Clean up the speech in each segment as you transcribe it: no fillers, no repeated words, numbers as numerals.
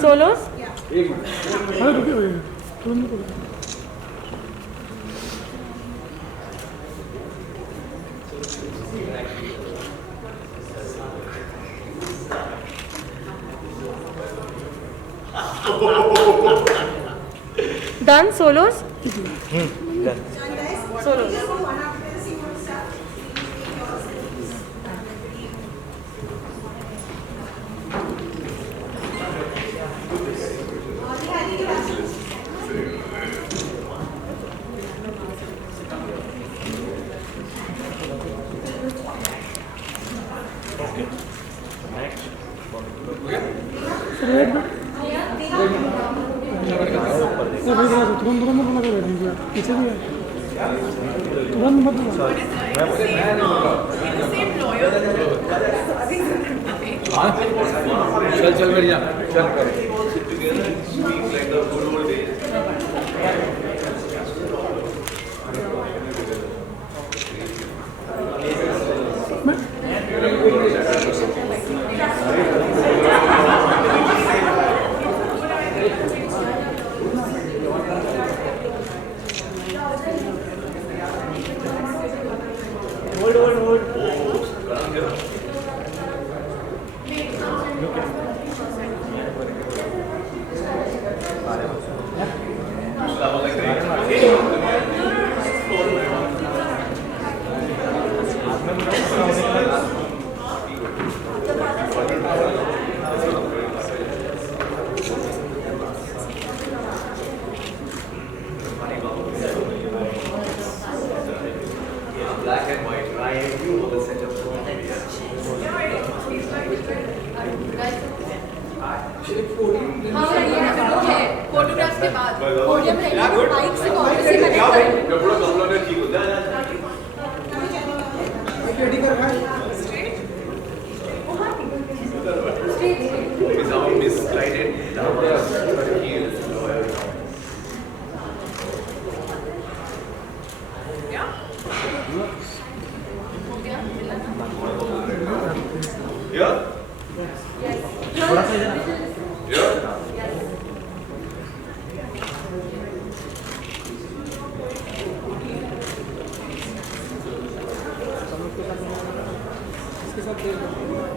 Solos? Done solos? Done. Solos. पीछे भी है तुरंत मत चल चल बैठ जा चल कर Black and white, right? You know the setup. Photographs के बाद पोडियम है माइक से कॉल से कनेक्ट करें पूरा कपड़ा में ठीक हो जा रेडी कर भाई is our misguided downwards heels yeah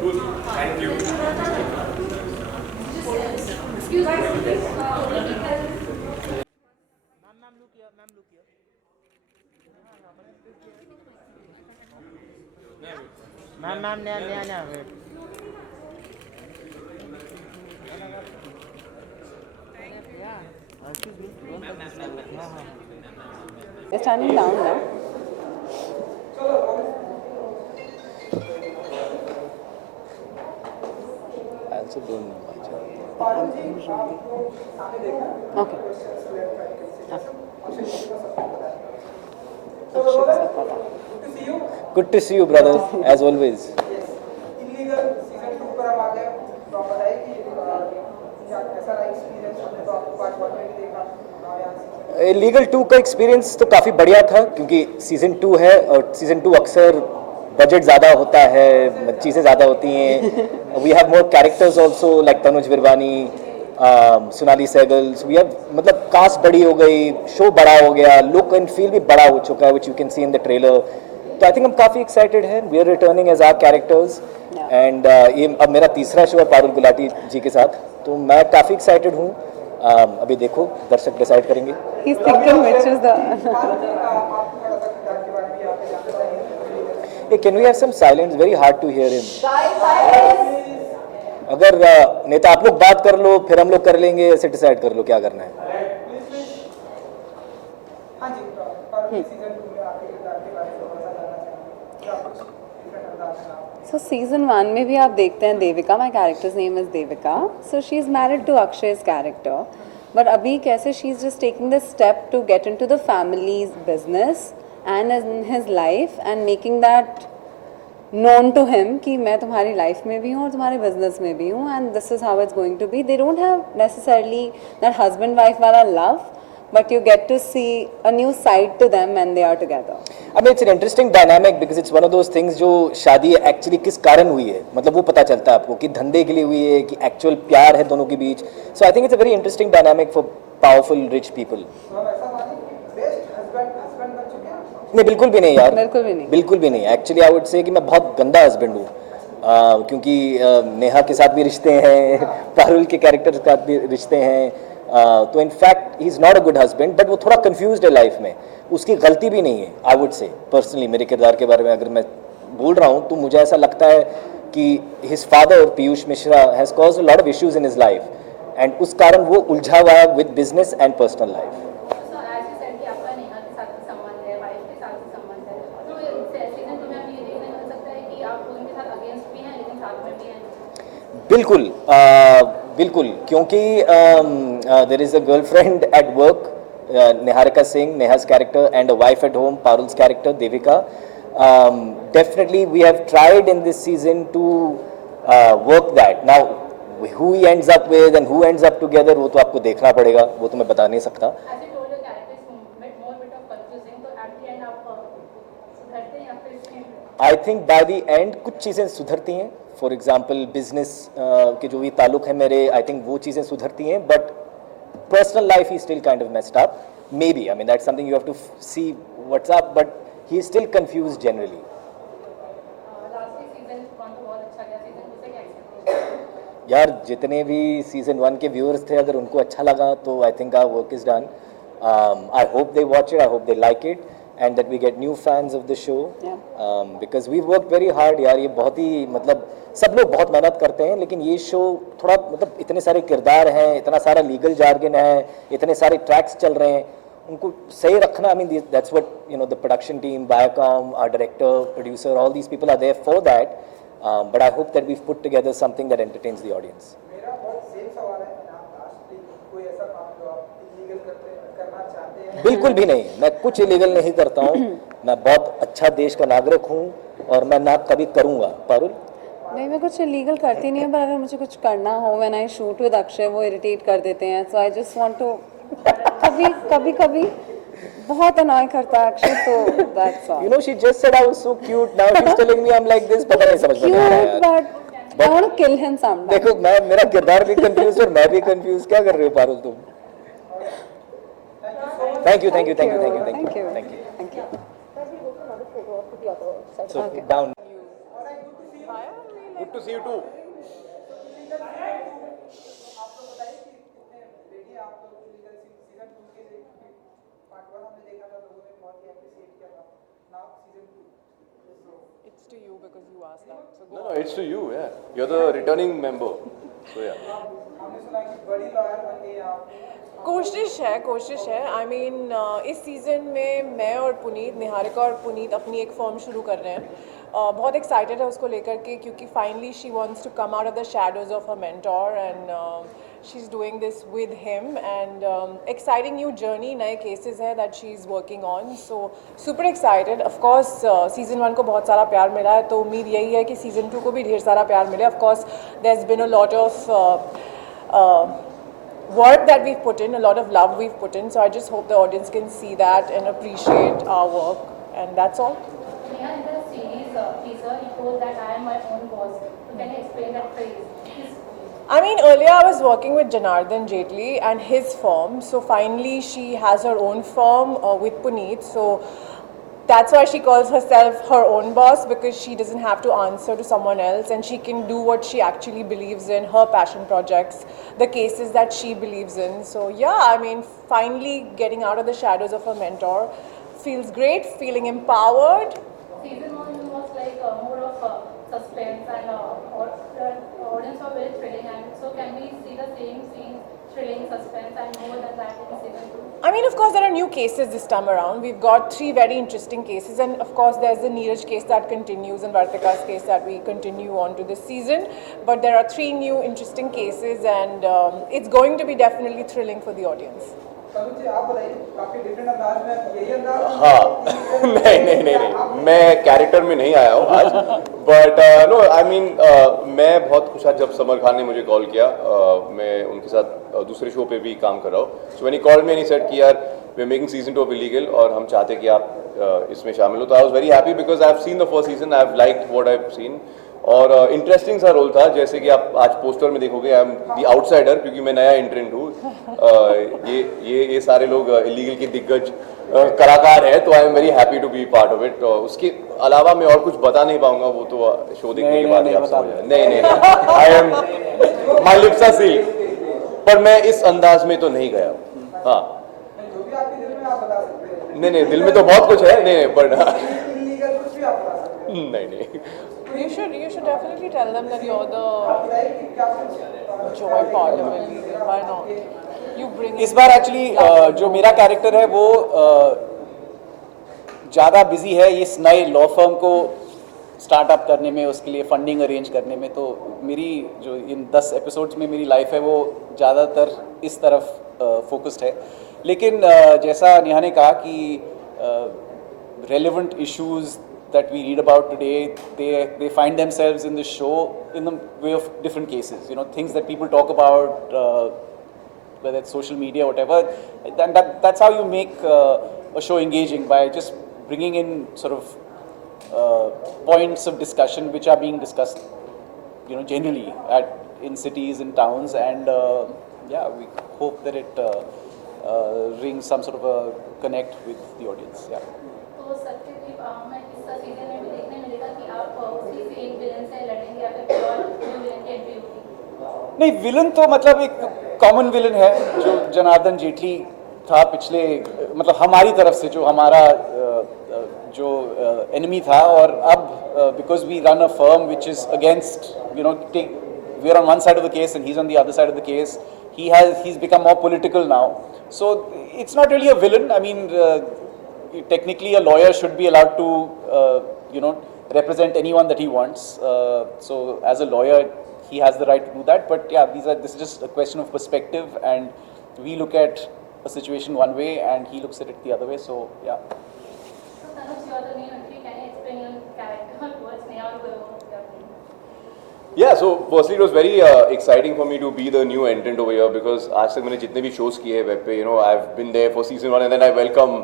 good thank you excuse me ma'am नया They're standing down now. I also don't know much. Okay. Good to see you, brother, as always. Illegal season 2 पर हम आ गए तो आप बताइए कि कैसा रहा एक्सपीरियंस हमने तो आपको पार्ट 1 में भी देखा लीगल 2 का एक्सपीरियंस तो काफ़ी बढ़िया था क्योंकि सीज़न 2 है और सीज़न 2 अक्सर बजट ज़्यादा होता है, चीज़ें ज़्यादा होती हैं. We have more characters also like Tanuj Virwani, Sonali Sehgal. We have मतलब कास्ट बड़ी हो गई, शो बड़ा हो गया, लुक एंड फील भी बड़ा हो चुका है which you can see in the trailer. तो आई थिंक हम काफ़ी एक्साइटेड हैं. We are returning as our characters and ये अब मेरा तीसरा शो है पारुल गुलाटी जी के साथ, तो मैं काफ़ी एक्साइटेड हूँ. अभी देखो दर्शक डिसाइड करेंगे. He's thinking which is the Hey, can we have some silence? Very hard to hear him. अगर नेता आप लोग बात कर लो फिर हम लोग कर लेंगे, ऐसे डिसाइड कर लो क्या करना है. हाँ जी, पर सीजन 2 में आपके किरदार के बारे में थोड़ा सा जानना चाहेंगे क्या कुछ डिफरेंट अंदाज है आप. So season 1 में भी आप देखते हैं Devika, my character's name is Devika. So she's married to Akshay's character. But अभी कैसे she's just taking the step to get into the family's business and in his life and making that known to him कि मैं तुम्हारी लाइफ में भी हूँ और तुम्हारे बिजनेस में भी हूँ and this is how it's going to be. They don't have necessarily that husband wife वाला love, but you get to see a new side to them when they are together. I mean, it's an interesting dynamic because it's one of those things जो शादी एक्चुअली किस कारण हुई है, मतलब वो पता चलता है आपको कि धंधे के लिए हुई है कि एक्चुअल प्यार है दोनों के बीच. So I think it's a very interesting dynamic for powerful rich people. तो हम ऐसा माने कि बेस्ट हस्बैंड बन चुके हैं. नहीं बिल्कुल भी नहीं यार, बिल्कुल भी नहीं. बिल्कुल भी नहीं. एक्चुअली आई वुड से कि मैं बहुत गंदा हस्बैंड हूँ, क्योंकि नेहा के साथ भी रिश्ते हैं, पारुल के कैरेक्टर के साथ भी रिश्ते हैं. तो in fact he is not a good husband, but वो थोड़ा कंफ्यूज्ड है लाइफ में. उसकी गलती भी नहीं है आई वुड से. पर्सनली मेरे किरदार के बारे में अगर मैं बोल रहा हूँ तो मुझे ऐसा लगता है कि his father Piyush Mishra has caused a lot of issues in his life and उस कारण वो उलझा हुआ है with business and personal life. So as you said कि आपका नेहा के साथ भी संबंध है, वाइफ के साथ भी संबंध है, तो सीजन 2 में हमें ये देखने को मिल सकता है कि आप उनके साथ अगेंस्ट भी हैं लेकिन साथ में भी हैं. बिल्कुल बिल्कुल, क्योंकि there is a girlfriend at work, Niharika Singh, Neha's character, and a wife at home, Parul's character, Devika. Definitely we have tried in this season to work that. Now who he ends up with and who ends up together वो तो आपको देखना पड़ेगा, वो तो मैं बता नहीं सकता. As you told, your character is more bit of confusing, तो at the end आप सुधरते हैं या फिर इसमें I think by the end कुछ चीज़ें सुधरती हैं. फॉर एग्जाम्पल बिजनेस के जो भी ताल्लुक है मेरे, आई थिंक वो चीज़ें सुधरती हैं, but personal life he still kind of messed up. Maybe, I mean that's something you have to see what's up, but he is still confused generally. Last season 1 तो बहुत अच्छा गया, सीजन 2 से क्या एक्सपेक्ट. यार जितने भी सीजन 1 के व्यूअर्स थे, अगर उनको अच्छा लगा तो I think our work is done. I hope they watch it, I hope they like it and that we get new fans of the show. Because we worked very hard यार. ये बहुत ही मतलब सब लोग बहुत मेहनत करते हैं, लेकिन ये शो थोड़ा मतलब इतने सारे किरदार हैं, इतना सारा लीगल जार्गन है, इतने सारे ट्रैक्स चल रहे हैं, उनको सही रखना. I mean that's what the production team, Viacom, our director, producer, all these people are there for that. But I hope that we've put together something that entertains the audience. मेरा बहुत सेम सवाल है. आप लास्टली कोई ऐसा काम जो आप इलीगल करना चाहते हैं. बिल्कुल भी नहीं, मैं कुछ इलीगल नहीं करता हूँ. मैं बहुत अच्छा देश का नागरिक हूँ और मैं ना कभी करूँगा. पारुल नहीं, मैं कुछ इलीगल करती नहीं हूँ, पर अगर मुझे कुछ करना हो when I shoot with Akshay वो इरिटेट कर देते हैं. सो आई जस्ट वांट टू कभी बहुत अनॉय करता है अक्षय, तो that's all. You know, she just said I was so cute. Now she's telling me I'm like this. पता नहीं समझ में आ रहा है क्यूट, यार. But I want to kill him sometime. देखो मैं मेरा किरदार भी कंफ्यूज और मैं भी कंफ्यूज. क्या कर रहे हो पारुल तुम? Thank you. Thank you. So down. Good to see you too. आपको बताइए कि कितने रेडी आप लोग इलीगल सीजन 2 के पार्ट 1 हमने देखा था, लोगों ने बहुत ही एप्रिशिएट किया था. Now season 2 It's to you because you asked that. So No, it's to you. Yeah, you're the returning member. So yeah. हमने सुना कि बड़ी लॉयर बन गई आप. कोशिश है. आई मीन इस सीज़न में मैं और पुनीत, निहारिका और पुनीत अपनी एक फर्म शुरू कर रहे हैं. बहुत एक्साइटेड है उसको लेकर के, क्योंकि finally she wants to come out of the shadows of her mentor and she is doing this with him. And exciting new journey, नए केसेस हैं that she is working on. So super excited. Of course season 1 को बहुत सारा प्यार मिला है, तो उम्मीद यही है कि सीज़न 2 को भी ढेर सारा प्यार मिले. Of course there has been a lot of work that we've put in, a lot of love we've put in, so I just hope the audience can see that and appreciate our work, and that's all. Neha, in the series teaser, you told that I am my own boss. So can you explain that phrase? I mean, earlier I was working with Janardhan Jaitley and his firm, so finally she has her own firm with Puneet, so that's why she calls herself her own boss, because she doesn't have to answer to someone else and she can do what she actually believes in, her passion projects, the cases that she believes in. So yeah, I mean, finally getting out of the shadows of her mentor feels great, feeling empowered. Season 1 was like more of suspense and audience are very thrilling, and so can we see the same scenes, thrilling suspense and more than that in season 2? I mean, of course, there are new cases this time around. We've got 3 very interesting cases, and of course, there's the Neeraj case that continues and Vartika's case that we continue on to this season. But there are 3 new interesting cases, and it's going to be definitely thrilling for the audience. Tanuj ji आप बताइए, काफी डिफरेंट अंदाज में यही अंदाज हाँ नहीं मैं कैरेक्टर में नहीं आया हूँ आज बट नो आई मीन मैं बहुत खुश था जब समर खान ने मुझे कॉल किया मैं उनके साथ दूसरे शो पे भी काम कर रहा हूँ so when he called me and he said कि यार we are making season 2 of Illegal और हम चाहते कि आप इसमें शामिल हो तो I was very happy because I have seen the first season I have liked what I have seen और इंटरेस्टिंग सा रोल था जैसे कि आप आज पोस्टर में देखोगे आई एम द आउटसाइडर क्योंकि मैं नया एंट्रेंट हूँ ये सारे लोग इलीगल के दिग्गज कलाकार हैं तो I am very happy to be part of it उसके अलावा मैं और कुछ बता नहीं पाऊंगा वो तो शो देखने के बाद ही आप समझ जाएंगे नहीं I am my lips are sealed पर मैं इस अंदाज में तो नहीं गया हाँ जो भी आपके दिल में आप बता सकते हैं नहीं दिल में तो बहुत कुछ है नहीं पर इलीगल कुछ भी आप बता सकते हैं नहीं You should definitely tell them that you're the बताइए कि क्या joy part of illegal. Why not? You bring इस बार एक्चुअली जो मेरा कैरेक्टर है वो ज़्यादा बिजी है इस नए लॉ फर्म को स्टार्टअप करने में उसके लिए फंडिंग अरेंज करने में तो मेरी जो इन 10 एपिसोड्स में मेरी लाइफ है वो ज़्यादातर इस तरफ फोकस्ड है लेकिन जैसा नेहा ने कहा कि relevant issues that we read about today, they find themselves in the show in the way of different cases. You know, things that people talk about, whether it's social media, whatever. And that's how you make a show engaging by just bringing in sort of points of discussion which are being discussed, you know, generally in cities and towns. And yeah, we hope that it brings some sort of a connect with the audience. Yeah. तो सत्यदीप हमें इस सीजन में भी देखने मिलेगा कि आप उसी सेम विलन से लड़ेंगे या फिर और न्यू विलन की एंट्री होगी नहीं विलन तो मतलब एक कॉमन विलन है जो जनार्दन जेटली था पिछले मतलब हमारी तरफ से जो हमारा जो एनिमी था और अब because we run a firm which is against you know we are on one side of the case and he is on the other side of the case he's become more political now so it's not really a villain I mean technically a lawyer should be allowed to you know represent anyone that he wants so as a lawyer he has the right to do that but yeah this is just a question of perspective and we look at a situation one way and he looks at it the other way so yeah So Tanuj, you are the new entry. Can you explain your character towards Neha or Guru? Yeah, so firstly it was very exciting for me to be the new entrant over here because आज तक मैंने जितने भी shows किए हैं web पे, you know, I've been there for season 1 and then I welcome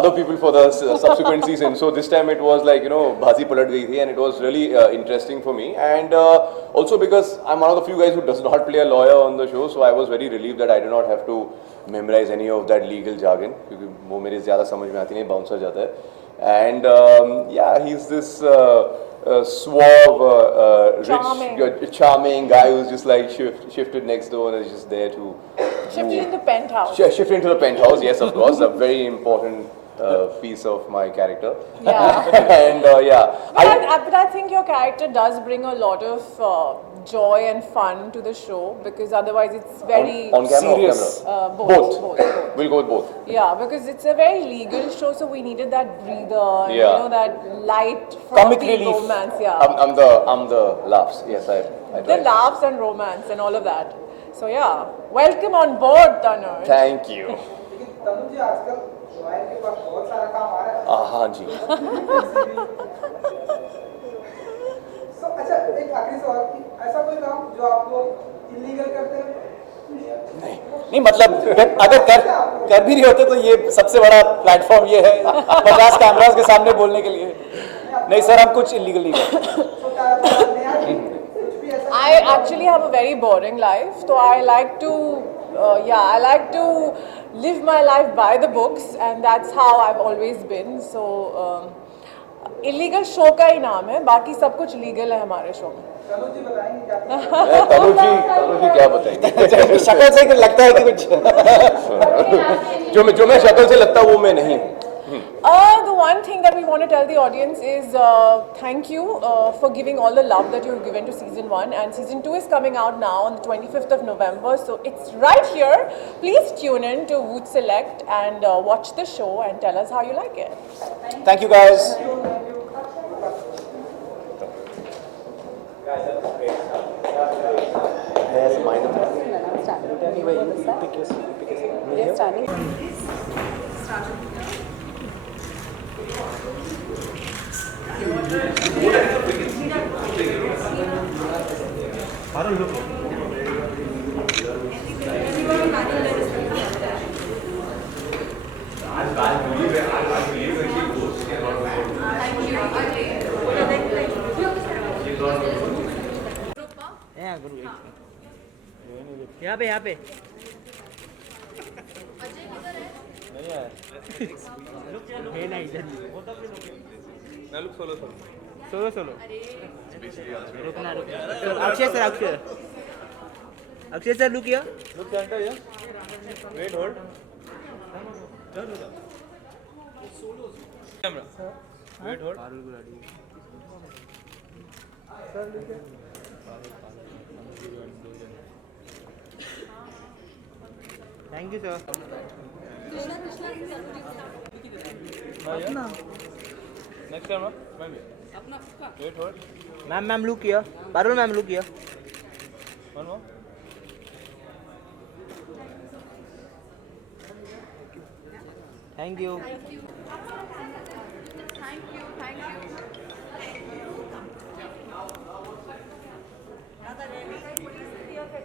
other people for the subsequent season. So this time it was like, you know, बाजी पलट गई थी and it was really interesting for me and also because I'm one of the few guys who does not play a lawyer on the show, so I was very relieved that I did not have to memorize any of that legal jargon क्योंकि वो मेरे ज़्यादा समझ में आती नहीं, bouncer जाता है and yeah, he's this suave, charming guy who's just like shifted next door and is just there to shifted into penthouse. Shifted into the penthouse, yes, of course, a very important piece of my character. Yeah. And yeah. But I think your character does bring a lot of joy and fun to the show because otherwise it's very on camera serious. Or camera? Both. We'll go with both. Yeah, because it's a very legal show, so we needed that breather, and, Yeah. you know, that light, Comic frothy relief. romance. Yeah, I'm the laughs. Yes, I the tried. laughs and romance and all of that. So yeah, welcome on board, Tanuj. Thank you. लेकिन तनुज जी आजकल लॉयर के पास बहुत सारा काम आ रहा है हाँ जी. So, अच्छा एक आखिरी सवाल कि ऐसा कोई काम जो आप लोग इलीगल करते हैं नहीं मतलब अगर कर भी नहीं होते तो ये सबसे बड़ा प्लेटफॉर्म ये है 50 कैमरास के सामने बोलने के लिए नहीं सर हम कुछ इलीगल नहीं करते I actually have a very boring life, so I like to, I like to live my life by the books, and that's how I've always been. So, illegal show का ही नाम है, बाकी सब कुछ legal है हमारे show में. तनुज जी बताएंगे क्या तनुज जी क्या बताएंगे? शक्ल से लगता है कि कुछ जो मैं शक्ल से लगता हूँ वो मैं नहीं. The one thing that we want to tell the audience is thank you for giving all the love that you've given to season 1, and season 2 is coming out now on the 25th of November, so it's right here. Please tune in to Woot Select and watch the show and tell us how you like it. Thank you guys. They're standing. यहाँ पे यहाँ पे है ना इधर solo solo रुकना रुकना अक्षय सर Akshay sir look here Wait, hold. Camera. Wait, hold. Thank you sir Next camera. Wait, hold. Ma'am look here Parul ma'am look here One more. Thank you